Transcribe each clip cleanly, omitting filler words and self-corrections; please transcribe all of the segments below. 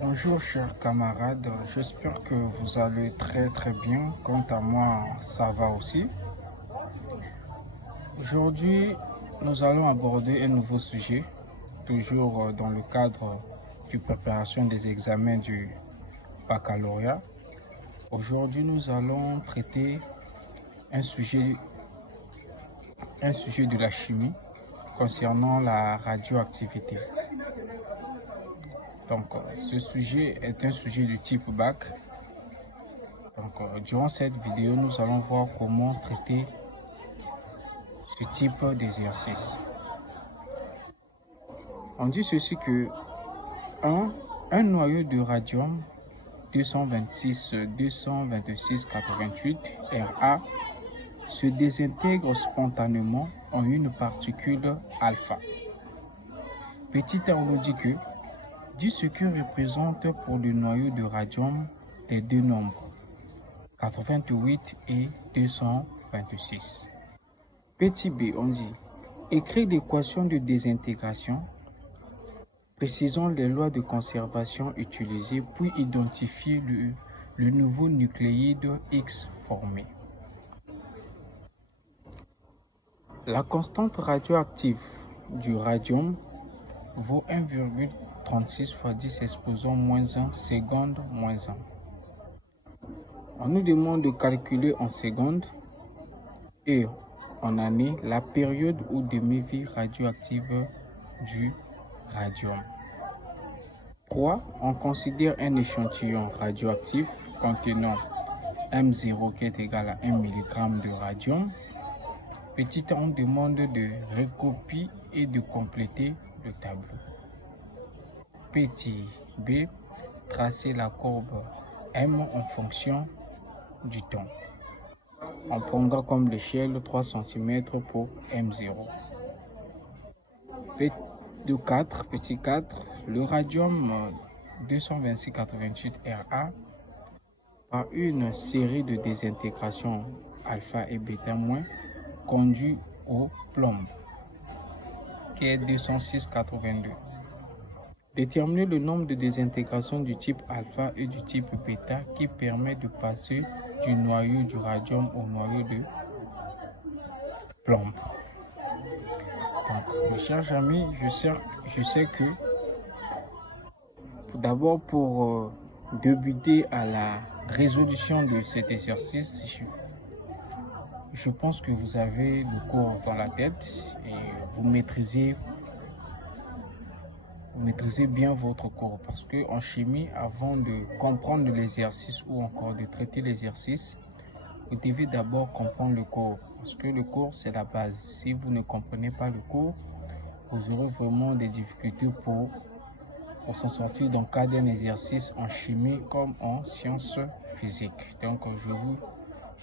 Bonjour chers camarades, j'espère que vous allez très bien. Quant à moi, ça va aussi. Aujourd'hui, nous allons aborder un nouveau sujet, toujours dans le cadre de préparation des examens du baccalauréat. Aujourd'hui, nous allons traiter un sujet de la chimie concernant la radioactivité. Donc, ce sujet est un sujet de type bac. Donc, durant cette vidéo, nous allons voir comment traiter ce type d'exercice. On dit ceci que un noyau de radium 226-226-88 Ra se désintègre spontanément en une particule alpha. Petit a, on nous dit que dit ce que représente pour le noyau de radium les deux nombres 88 et 226. Petit b, on dit écrit l'équation de désintégration, précisons les lois de conservation utilisées, puis identifier le nouveau nucléide X formé. La constante radioactive du radium vaut 1,36 fois 10 exposant -1 seconde -1. On nous demande de calculer en secondes et en années la période ou demi-vie radioactive du radium. 3. On considère un échantillon radioactif contenant M0 qui est égal à 1 mg de radium. Petit a, on demande de recopier et de compléter le tableau. Petit b, tracer la courbe M en fonction du temps. On prendra comme l'échelle 3 cm pour M0. Petit 4, le radium 226-88 Ra par une série de désintégration alpha et bêta- conduit au plomb qui est 206-82. Déterminer le nombre de désintégrations du type alpha et du type bêta qui permet de passer du noyau du radium au noyau de plomb. Donc, mes chers amis, je sais que d'abord pour débuter à la résolution de cet exercice, je pense que vous avez le cours dans la tête et vous maîtrisez bien votre cours, parce que en chimie, avant de comprendre l'exercice ou encore de traiter l'exercice, vous devez d'abord comprendre le cours, parce que le cours c'est la base. Si vous ne comprenez pas le cours, vous aurez vraiment des difficultés pour s'en sortir dans le cadre d'un exercice en chimie comme en sciences physiques. Donc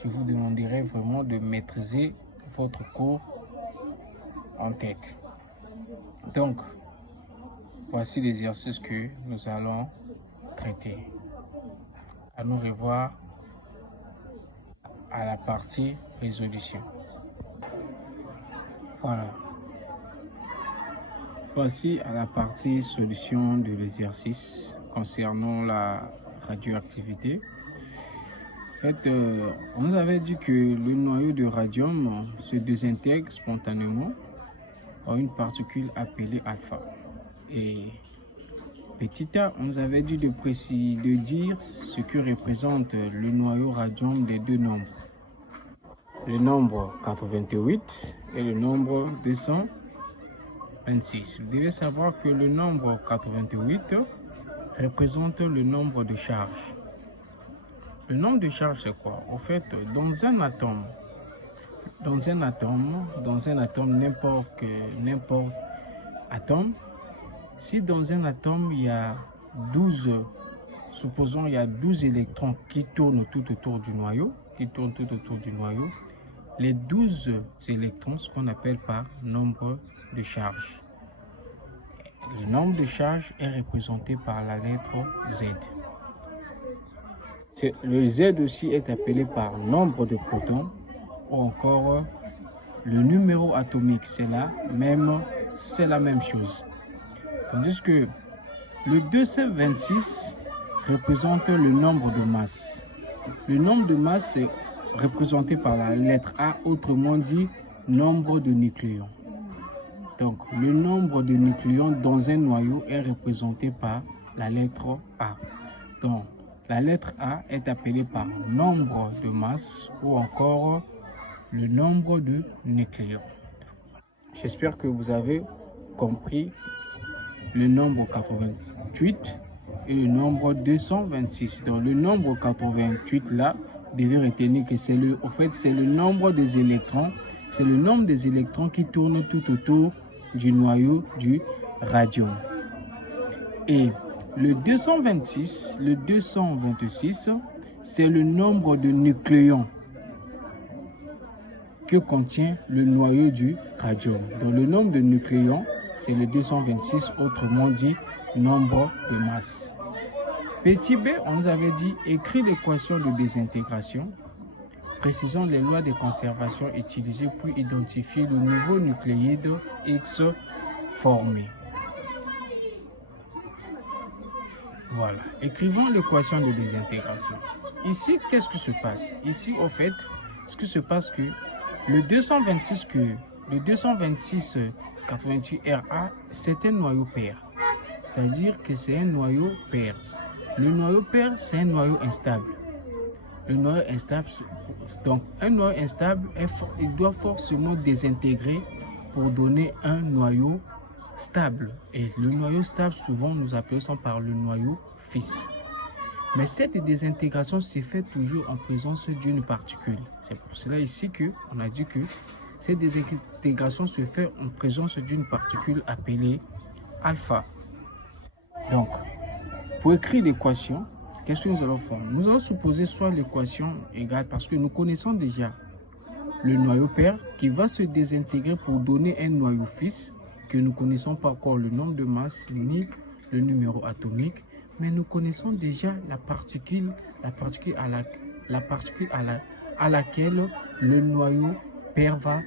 je vous demanderai vraiment de maîtriser votre cours en tête. Donc voici l'exercice que nous allons traiter. À nous revoir à la partie résolution. Voilà. Voici à la partie solution de l'exercice concernant la radioactivité. En fait, on nous avait dit que le noyau de radium se désintègre spontanément en une particule appelée alpha. Et petit a, on nous avait dit de dire ce que représente le noyau radium des deux nombres. Le nombre 88 et le nombre 226. Vous devez savoir que le nombre 88 représente le nombre de charges. Le nombre de charges, c'est quoi? En fait, dans un atome, n'importe atome, si dans un atome il y a 12, supposons il y a 12 électrons qui tournent tout autour du noyau, les 12 électrons, ce qu'on appelle par nombre de charges. Le nombre de charges est représenté par la lettre Z. Le Z aussi est appelé par nombre de protons ou encore le numéro atomique, c'est la même c'est la même chose. Tandis que le 226 représente le nombre de masse. Le nombre de masse est représenté par la lettre A, autrement dit, nombre de nucléons. Donc, le nombre de nucléons dans un noyau est représenté par la lettre A. Donc, la lettre A est appelée par nombre de masse ou encore le nombre de nucléons. J'espère que vous avez compris le nombre 88 et le nombre 226. Donc, le nombre 88 là, vous devez retenir que c'est le nombre des électrons. C'est le nombre des électrons qui tournent tout autour du noyau du radium. Et le 226, le 226, c'est le nombre de nucléons que contient le noyau du radium. Donc le nombre de nucléons, c'est le 226, autrement dit, nombre de masse. Petit b, on nous avait dit, écrit l'équation de désintégration. Précisons les lois de conservation utilisées pour identifier le nouveau nucléide X formé. Voilà. Écrivons l'équation de désintégration. Ici, qu'est-ce qui se passe? Ici, au fait, ce qui se passe que le 226 88Ra, c'est un noyau pair. C'est-à-dire que c'est un noyau pair. Le noyau pair, c'est un noyau instable. Le noyau instable, donc un noyau instable, il doit forcément désintégrer pour donner un noyau stable. Et le noyau stable, souvent, nous appelons par le noyau fils. Mais cette désintégration se fait toujours en présence d'une particule. C'est pour cela ici qu'on a dit que cette désintégration se fait en présence d'une particule appelée alpha. Donc, pour écrire l'équation, qu'est-ce que nous allons faire? Nous allons supposer soit l'équation égale, parce que nous connaissons déjà le noyau pair qui va se désintégrer pour donner un noyau fils que nous ne connaissons pas encore le nombre de masse ni le numéro atomique, mais nous connaissons déjà la particule à laquelle le noyau pair va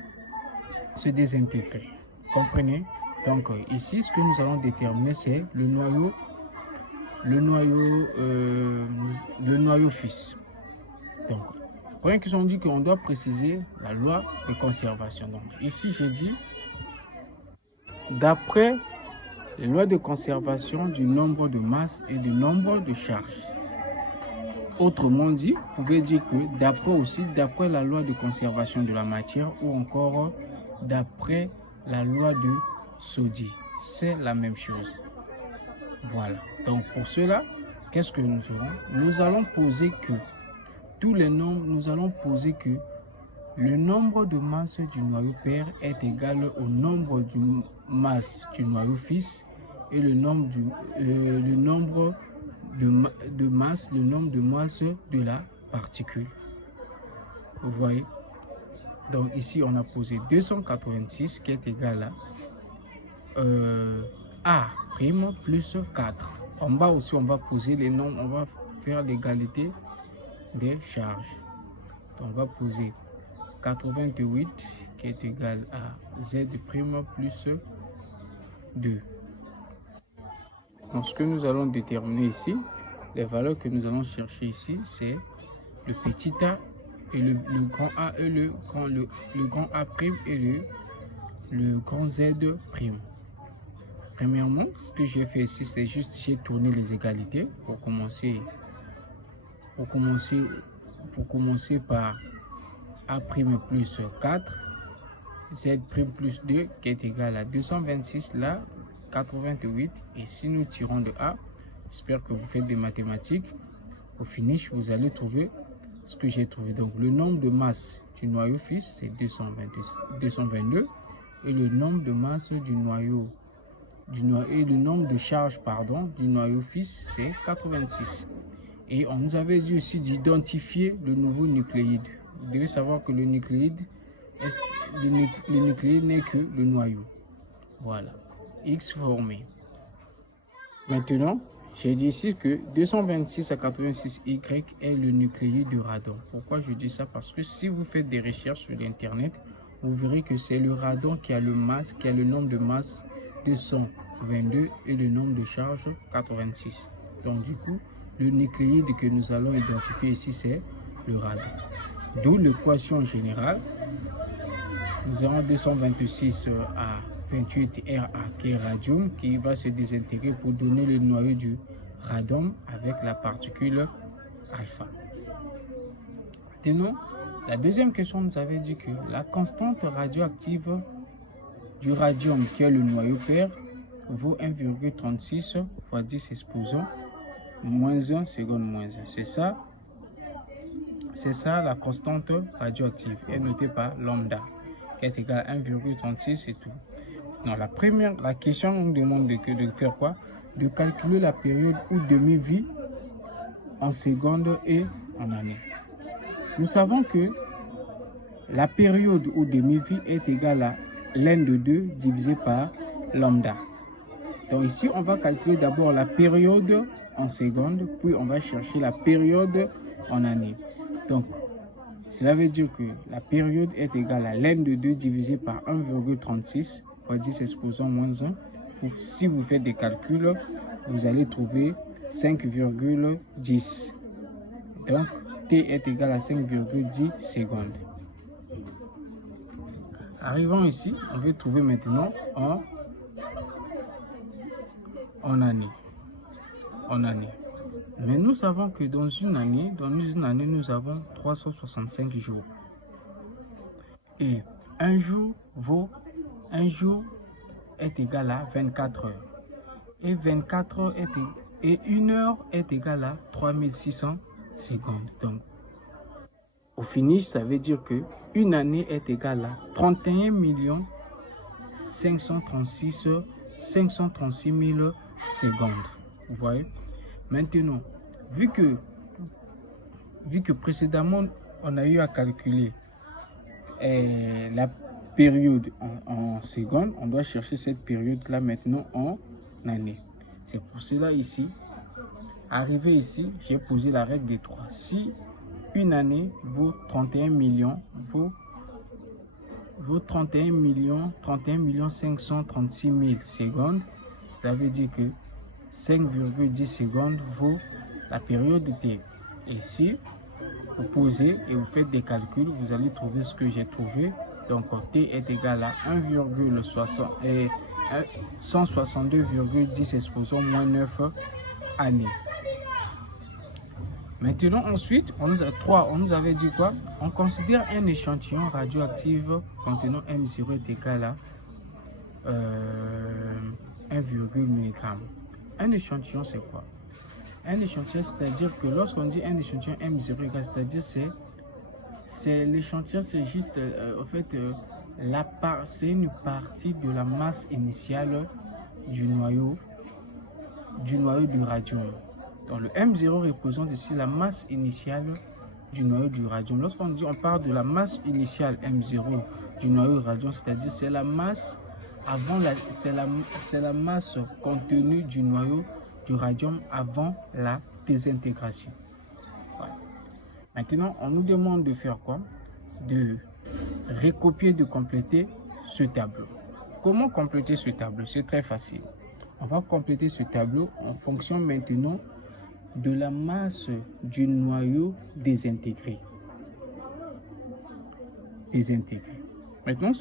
se désintégrer. Comprenez? Donc ici, ce que nous allons déterminer, c'est le noyau fils. Donc, première question, on dit qu'on doit préciser la loi de conservation. Donc, ici, j'ai dit, d'après les lois de conservation du nombre de masse et du nombre de charges. Autrement dit, vous pouvez dire que d'après la loi de conservation de la matière ou encore d'après la loi de Soddy. C'est la même chose. Voilà. Donc pour cela, qu'est-ce que nous aurons? Nous allons poser que tous les nombres, nous allons poser que le nombre de masse du noyau pair est égal au nombre de masse du noyau fils et le nombre de masse de la particule. Vous voyez? Donc ici, on a posé 286 qui est égal à A' plus 4. En bas aussi, on va poser les nombres, on va faire l'égalité des charges. Donc, on va poser 88 qui est égal à Z' plus 2. Donc, ce que nous allons déterminer ici, les valeurs que nous allons chercher ici, c'est le petit a et le grand A et le grand A' et le grand Z'. Premièrement, ce que j'ai fait ici, c'est juste j'ai tourné les égalités pour commencer par A' plus 4, Z' plus 2 qui est égal à 226 là, 88. Et si nous tirons de A, j'espère que vous faites des mathématiques. Au finish, vous allez trouver ce que j'ai trouvé. Donc, le nombre de masse du noyau fils, c'est 222. Et le nombre de masse du noyau et le nombre de charges du noyau fils, c'est 86. Et on nous avait dit aussi d'identifier le nouveau nucléide. Vous devez savoir que le nucléide n'est que le noyau. Voilà. X formé. Maintenant, j'ai dit ici que 226 à 86Y est le nucléide du radon. Pourquoi je dis ça? Parce que si vous faites des recherches sur l'internet, vous verrez que c'est le radon qui a le nombre de masse 222 et le nombre de charges 86. Donc du coup, le nucléide que nous allons identifier ici, c'est le radon. D'où l'équation générale. Nous avons 226 à 28 Ra qui est radium qui va se désintégrer pour donner le noyau du radon avec la particule alpha. Maintenant, la deuxième question nous avait dit que la constante radioactive du radium qui est le noyau pair vaut 1,36 fois 10 exposant moins 1 seconde moins 1. C'est ça la constante radioactive est notée par lambda qui est égal à 1,36 et tout. Non, la question nous demande de faire quoi? De calculer la période ou demi-vie en secondes et en années. Nous savons que la période ou demi-vie est égale à ln de 2 divisé par lambda. Donc ici, on va calculer d'abord la période en secondes, puis on va chercher la période en années. Donc, cela veut dire que la période est égale à ln de 2 divisé par 1,36 fois 10 exposant moins 1. Si vous faites des calculs, vous allez trouver 5,10. Donc, t est égal à 5,10 secondes. Arrivons ici, on va trouver maintenant en année. Mais nous savons que dans une année, nous avons 365 jours. Et un jour est égal à 24 heures. Et 24 heures et 1 heure est égal à 3600 secondes. Donc, au finish, ça veut dire que une année est égale à 31 536 000 secondes. Vous voyez? Maintenant, vu que précédemment, on a eu à calculer la période en secondes, on doit chercher cette période-là maintenant en année. C'est pour cela ici, arrivé ici, j'ai posé la règle des 3. Si une année vaut 31 536 000 secondes, ça veut dire que 5,10 secondes vaut la période de t. Et si vous posez et vous faites des calculs, vous allez trouver ce que j'ai trouvé. Donc t est égal à 162,10 exposant moins 9 années. Maintenant, ensuite, on nous avait dit quoi? On considère un échantillon radioactif contenant M0 est égal à 1,1 mg. Un échantillon, c'est quoi? Un échantillon, c'est-à-dire que lorsqu'on dit un échantillon M0 égal, c'est-à-dire c'est l'échantillon, c'est juste, en fait, c'est une partie de la masse initiale du noyau du radium. Donc le M0 représente ici la masse initiale du noyau du radium. Lorsqu'on dit, on parle de la masse initiale M0 du noyau du radium, c'est-à-dire c'est la masse avant c'est la masse contenue du noyau du radium avant la désintégration. Voilà. Maintenant, on nous demande de faire quoi? De recopier, de compléter ce tableau. Comment compléter ce tableau? C'est très facile. On va compléter ce tableau en fonction maintenant de la masse du noyau désintégré. Maintenant,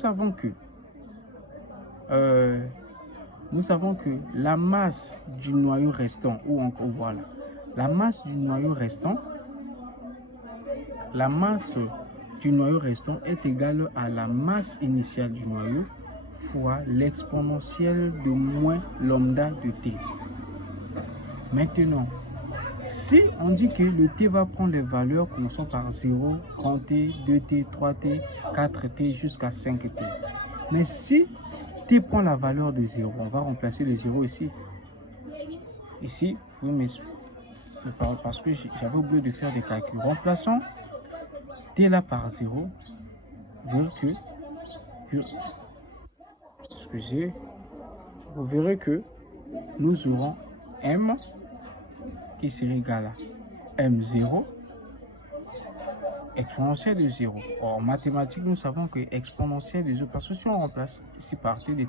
nous savons que la masse du noyau restant, ou encore voilà, la masse du noyau restant est égale à la masse initiale du noyau fois l'exponentielle de moins lambda de t. Maintenant, si on dit que le t va prendre les valeurs commençant par 0, 30t, 2t, 3t, 4t jusqu'à 5t. Mais si t prend la valeur de 0, on va remplacer le 0 ici. Ici, oui, mais parce que j'avais oublié de faire des calculs. Remplaçons t là par 0, excusez, vous verrez que nous aurons m qui serait égal à M0 exponentielle de 0. En mathématiques, nous savons que exponentielle de 0, parce que si on remplace ici par t, le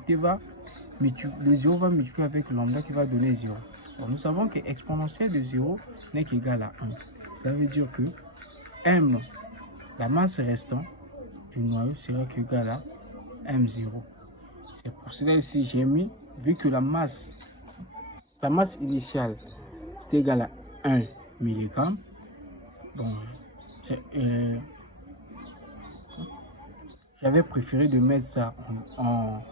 0 va multiplier avec lambda qui va donner 0. Donc, nous savons que exponentielle de 0 n'est qu'égal à 1. Ça veut dire que m, la masse restant du noyau sera égal à m0. C'est pour cela ici j'ai mis, vu que la masse initiale c'est égal à 1 mg, bon, j'avais préféré de mettre ça en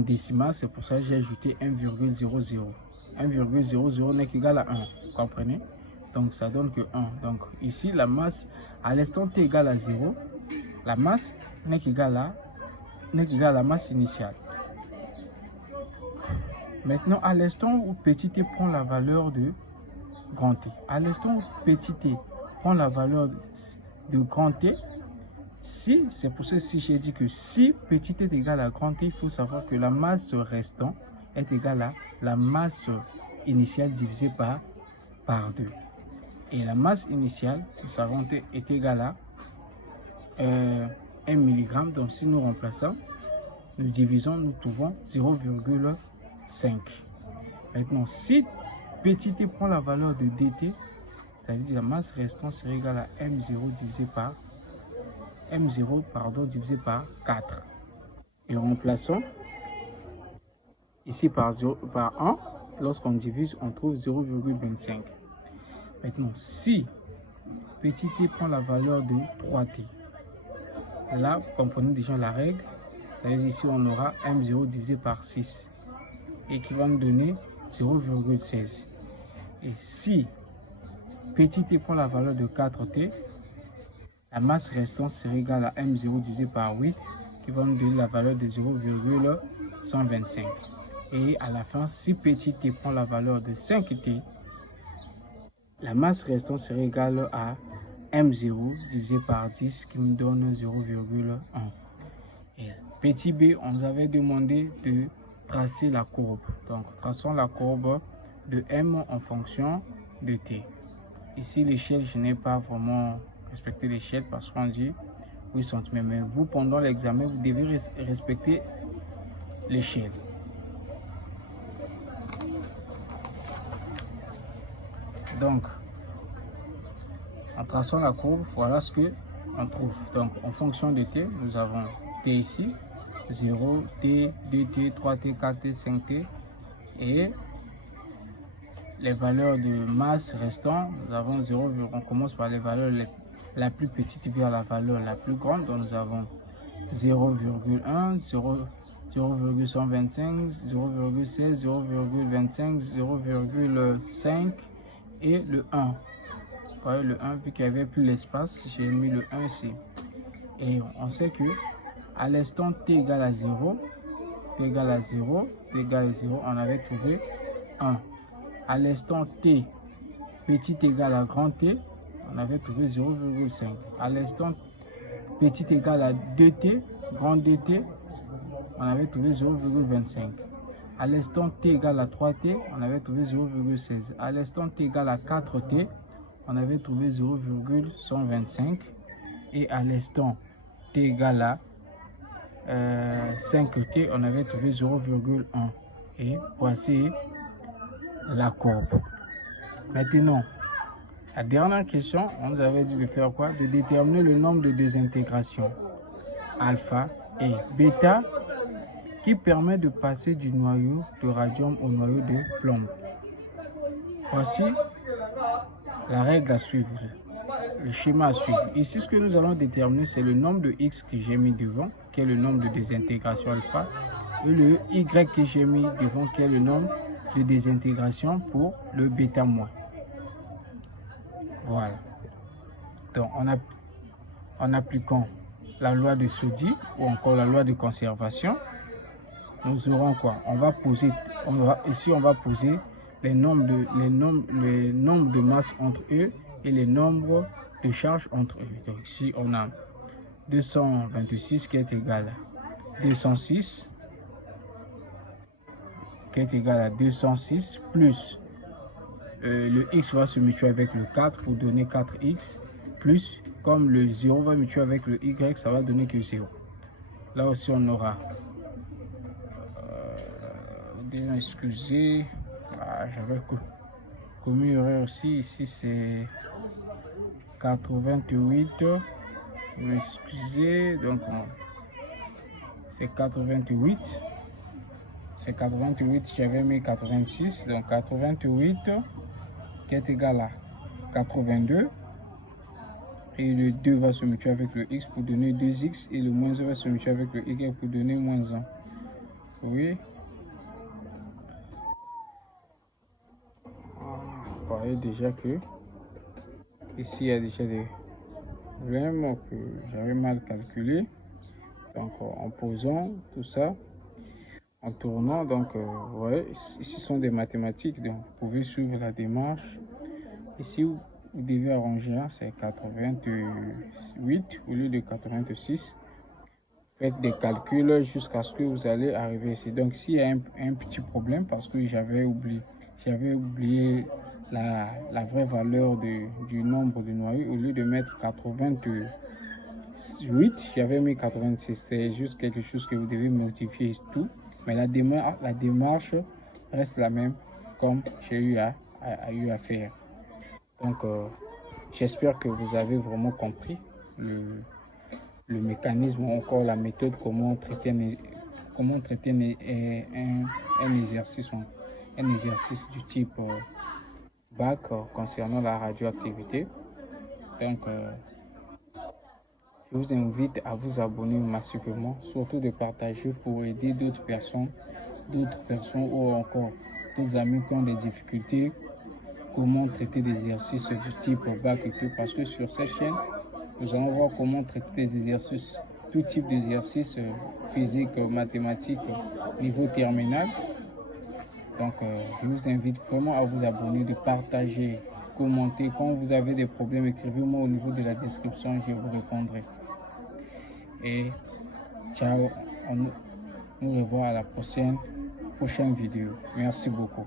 décimal, c'est pour ça que j'ai ajouté 1,00. 1,00 n'est qu'égal à 1, vous comprenez? Donc ça donne que 1. Donc ici la masse à l'instant t égale à 0, la masse n'est qu'égale à la masse initiale. Maintenant à l'instant où petit t prend la valeur de grand T, à l'instant où petit t prend la valeur de grand T, si, c'est pour ça que si j'ai dit que si petit t est égal à grand T, il faut savoir que la masse restant est égale à la masse initiale divisée par 2. Et la masse initiale, nous savons, est égale à 1 mg. Donc si nous remplaçons, nous divisons, nous trouvons 0,5. Maintenant, si petit t prend la valeur de dt, c'est-à-dire que la masse restante serait égale à m0 divisé par 4. Et remplaçons ici par 1. Lorsqu'on divise, on trouve 0,25. Maintenant, si petit t prend la valeur de 3t, là, vous comprenez déjà la règle. Ici, on aura m0 divisé par 6 et qui va nous donner 0,16. Et si petit t prend la valeur de 4t, la masse restante serait égale à m0 divisé par 8 qui va nous donner la valeur de 0,125. Et à la fin, si petit t prend la valeur de 5t, la masse restante serait égale à m0 divisé par 10 qui nous donne 0,1. Et petit b, on nous avait demandé de tracer la courbe. Donc, traçons la courbe de m en fonction de t. Ici, l'échelle, je n'ai pas vraiment respecté l'échelle parce qu'on dit 8 cm. Mais vous, pendant l'examen, vous devez respecter l'échelle. Donc, en traçant la courbe, voilà ce que on trouve. Donc, en fonction de t, nous avons t ici, 0, t, 2t, 3t, 4t, 5t. Et les valeurs de masse restant, nous avons 0, on commence par les valeurs la plus petite vers la valeur la plus grande. Donc, nous avons 0,1, 0,125, 0,16, 0,25, 0,5 et le 1. Voyez le 1, vu qu'il n'y avait plus l'espace, j'ai mis le 1 ici. Et on sait que à l'instant t égale à 0, t égale à 0, t égale à 0, on avait trouvé 1. À l'instant t petit égale à grand t, on avait trouvé 0,5. À l'instant petit égale à 2t, grand dt, on avait trouvé 0,25. À l'instant t égale à 3t, on avait trouvé 0,16. À l'instant t égale à 4t, on avait trouvé 0,125. Et à l'instant t égale à 5t, on avait trouvé 0,1. Et voici la courbe. Maintenant, la dernière question, on nous avait dit de faire quoi? De déterminer le nombre de désintégrations alpha et bêta qui permet de passer du noyau de radium au noyau de plomb. Voici la règle à suivre, le schéma à suivre. Ici, ce que nous allons déterminer, c'est le nombre de x que j'ai mis devant, qui est le nombre de désintégrations alpha, et le y que j'ai mis devant, qui est le nombre de désintégrations pour le bêta moins. Voilà. Donc, en appliquant la loi de Soddy ou encore la loi de conservation, nous aurons quoi? Ici, on va poser les nombres de masse entre eux et les nombres de charges entre eux. Donc, ici, on a 226 qui est égal à 206, qui est égal à 206 plus le x va se multiplier avec le 4 pour donner 4x plus, comme le 0 va mutuer avec le Y, ça va donner que 0. Là aussi, on aura... déjà, excusez, j'avais commis une erreur aussi. Ici, c'est 88. Excusez, donc c'est 88. C'est 88, j'avais mis 86. Donc 88 qui est égal à 82. Et le 2 va se mutuer avec le X pour donner 2X. Et le moins 1 va se mutuer avec le Y pour donner moins 1. Oui. Vous voyez déjà que ici il y a déjà des problèmes que j'avais mal calculé. Donc en posant tout ça, en tournant, donc vous voyez, ici sont des mathématiques, donc vous pouvez suivre la démarche. Ici vous devez arranger, c'est 88 au lieu de 86. Faites des calculs jusqu'à ce que vous allez arriver ici. Donc s'il y a un petit problème, parce que j'avais oublié la vraie valeur du nombre de noyaux, au lieu de mettre 88, j'avais mis 86. C'est juste quelque chose que vous devez modifier tout. Mais la démarche reste la même comme j'ai eu à faire. Donc, j'espère que vous avez vraiment compris le mécanisme ou encore la méthode, comment traiter un exercice du type BAC concernant la radioactivité. Donc, je vous invite à vous abonner massivement, surtout de partager pour aider d'autres personnes ou encore d'autres amis qui ont des difficultés, comment traiter des exercices du type BAC et tout, parce que sur cette chaîne, nous allons voir comment traiter des exercices, tout type d'exercices physiques, mathématiques, niveau terminal. Donc, je vous invite vraiment à vous abonner, de partager, commenter. Quand vous avez des problèmes, écrivez-moi au niveau de la description, je vous répondrai. Et ciao, on nous revoit à la prochaine vidéo. Merci beaucoup.